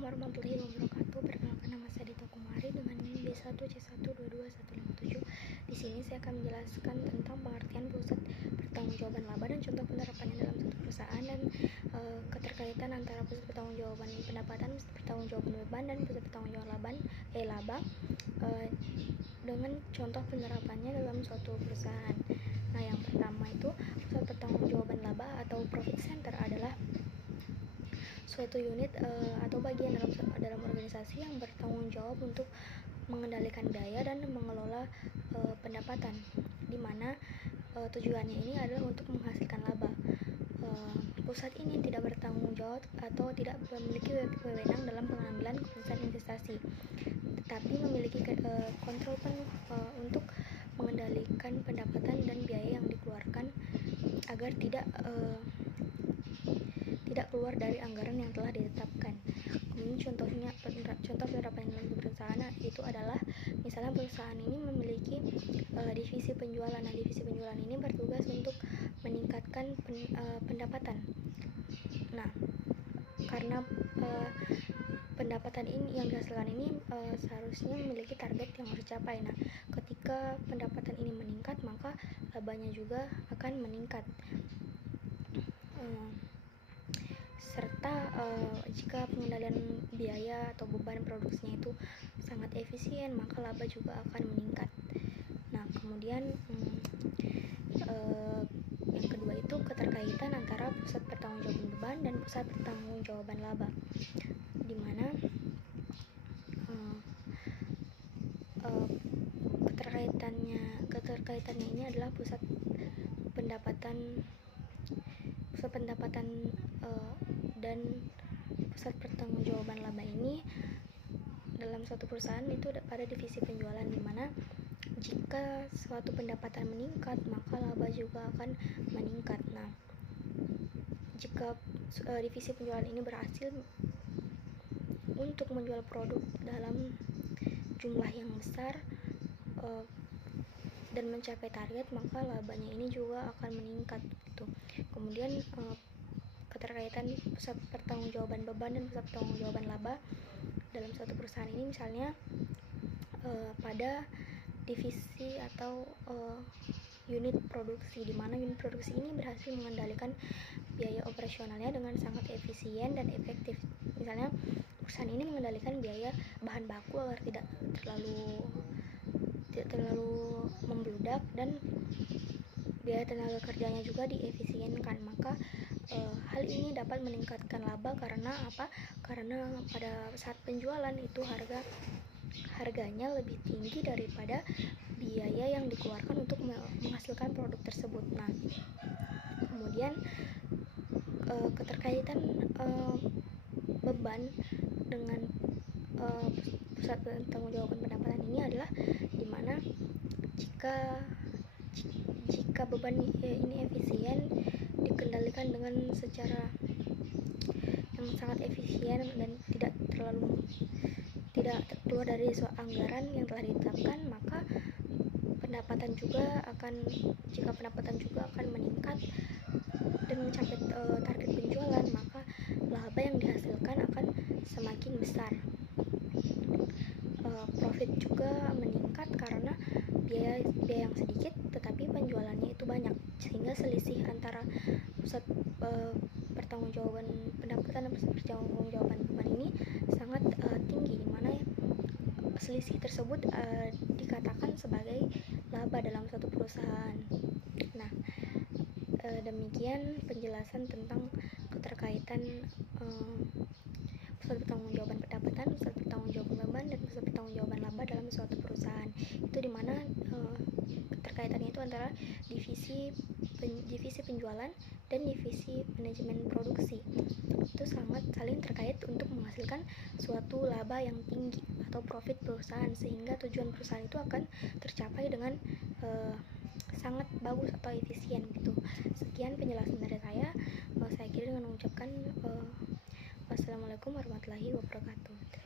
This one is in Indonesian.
Assalamualaikum warahmatullahi wabarakatuh. Perkenalkan, nama saya Dita Kumari dengan NIM B1C1222157. Di sini saya akan menjelaskan tentang pengertian pusat pertanggungjawaban laba dan contoh penerapannya dalam satu perusahaan, dan keterkaitan antara pusat pertanggungjawaban pendapatan, pusat pertanggungjawaban beban, dan pusat pertanggungjawaban laba dengan contoh penerapannya dalam suatu perusahaan. Nah, yang pertama itu pusat pertanggungjawaban laba atau profit center adalah suatu unit atau bagian dalam organisasi yang bertanggung jawab untuk mengendalikan biaya dan mengelola pendapatan, di mana tujuannya ini adalah untuk menghasilkan laba. Pusat ini tidak bertanggung jawab atau tidak memiliki wewenang dalam pengambilan keputusan investasi, tetapi memiliki kontrol penuh untuk mengendalikan pendapatan dan biaya yang dikeluarkan agar tidak keluar dari anggaran yang telah ditetapkan. Kemudian contoh penerapan dalam perusahaan itu adalah misalnya perusahaan ini memiliki divisi penjualan. Nah, divisi penjualan ini bertugas untuk meningkatkan pendapatan. Nah, karena pendapatan ini yang dihasilkan ini seharusnya memiliki target yang harus dicapai. Nah, ketika pendapatan ini meningkat, maka labanya juga akan meningkat. Serta jika pengendalian biaya atau beban produksinya itu sangat efisien, maka laba juga akan meningkat. Nah, kemudian yang kedua itu keterkaitan antara pusat pertanggungjawaban beban dan pusat pertanggungjawaban laba, di mana keterkaitannya ini adalah pusat pendapatan dan pusat pertanggungjawaban laba ini dalam suatu perusahaan itu pada divisi penjualan, di mana jika suatu pendapatan meningkat, maka laba juga akan meningkat. Nah, jika divisi penjualan ini berhasil untuk menjual produk dalam jumlah yang besar dan mencapai target, maka labanya ini juga akan meningkat gitu. Kemudian keterkaitan pusat pertanggungjawaban beban dan pusat pertanggungjawaban laba dalam suatu perusahaan ini misalnya pada divisi atau unit produksi, di mana unit produksi ini berhasil mengendalikan biaya operasionalnya dengan sangat efisien dan efektif. Misalnya perusahaan ini mengendalikan biaya bahan baku agar tidak terlalu membludak, dan biaya tenaga kerjanya juga diefisienkan. Maka hal ini dapat meningkatkan laba karena apa? Karena pada saat penjualan itu harganya lebih tinggi daripada biaya yang dikeluarkan untuk menghasilkan produk tersebut. Nah, kemudian keterkaitan beban dengan pusat pertanggungjawaban pendapatan ini adalah dimana jika beban ini efisien, dikendalikan dengan secara yang sangat efisien dan tidak keluar dari anggaran yang telah ditetapkan, maka jika pendapatan juga akan meningkat dan mencapai target penjualan, maka laba yang dihasilkan akan semakin besar. Profit juga meningkat karena biaya yang sedikit tetapi penjualannya itu banyak, sehingga selisih antara pusat pertanggungjawaban pendapatan dan pusat pertanggungjawaban beban ini sangat tinggi, di mana selisih tersebut dikatakan sebagai laba dalam suatu perusahaan. Nah, demikian penjelasan tentang keterkaitan pusat pertanggungjawaban pendapatan, pusat pertanggungjawaban beban, dan pusat pertanggungjawaban laba dalam suatu perusahaan. Itu dimana keterkaitannya itu antara divisi penjualan dan divisi manajemen produksi. Itu sangat saling terkait untuk menghasilkan suatu laba yang tinggi atau profit perusahaan, sehingga tujuan perusahaan itu akan tercapai dengan sangat bagus atau efisien gitu. Sekian penjelasan dari saya. Saya kira dengan mengucapkan wassalamualaikum warahmatullahi wabarakatuh.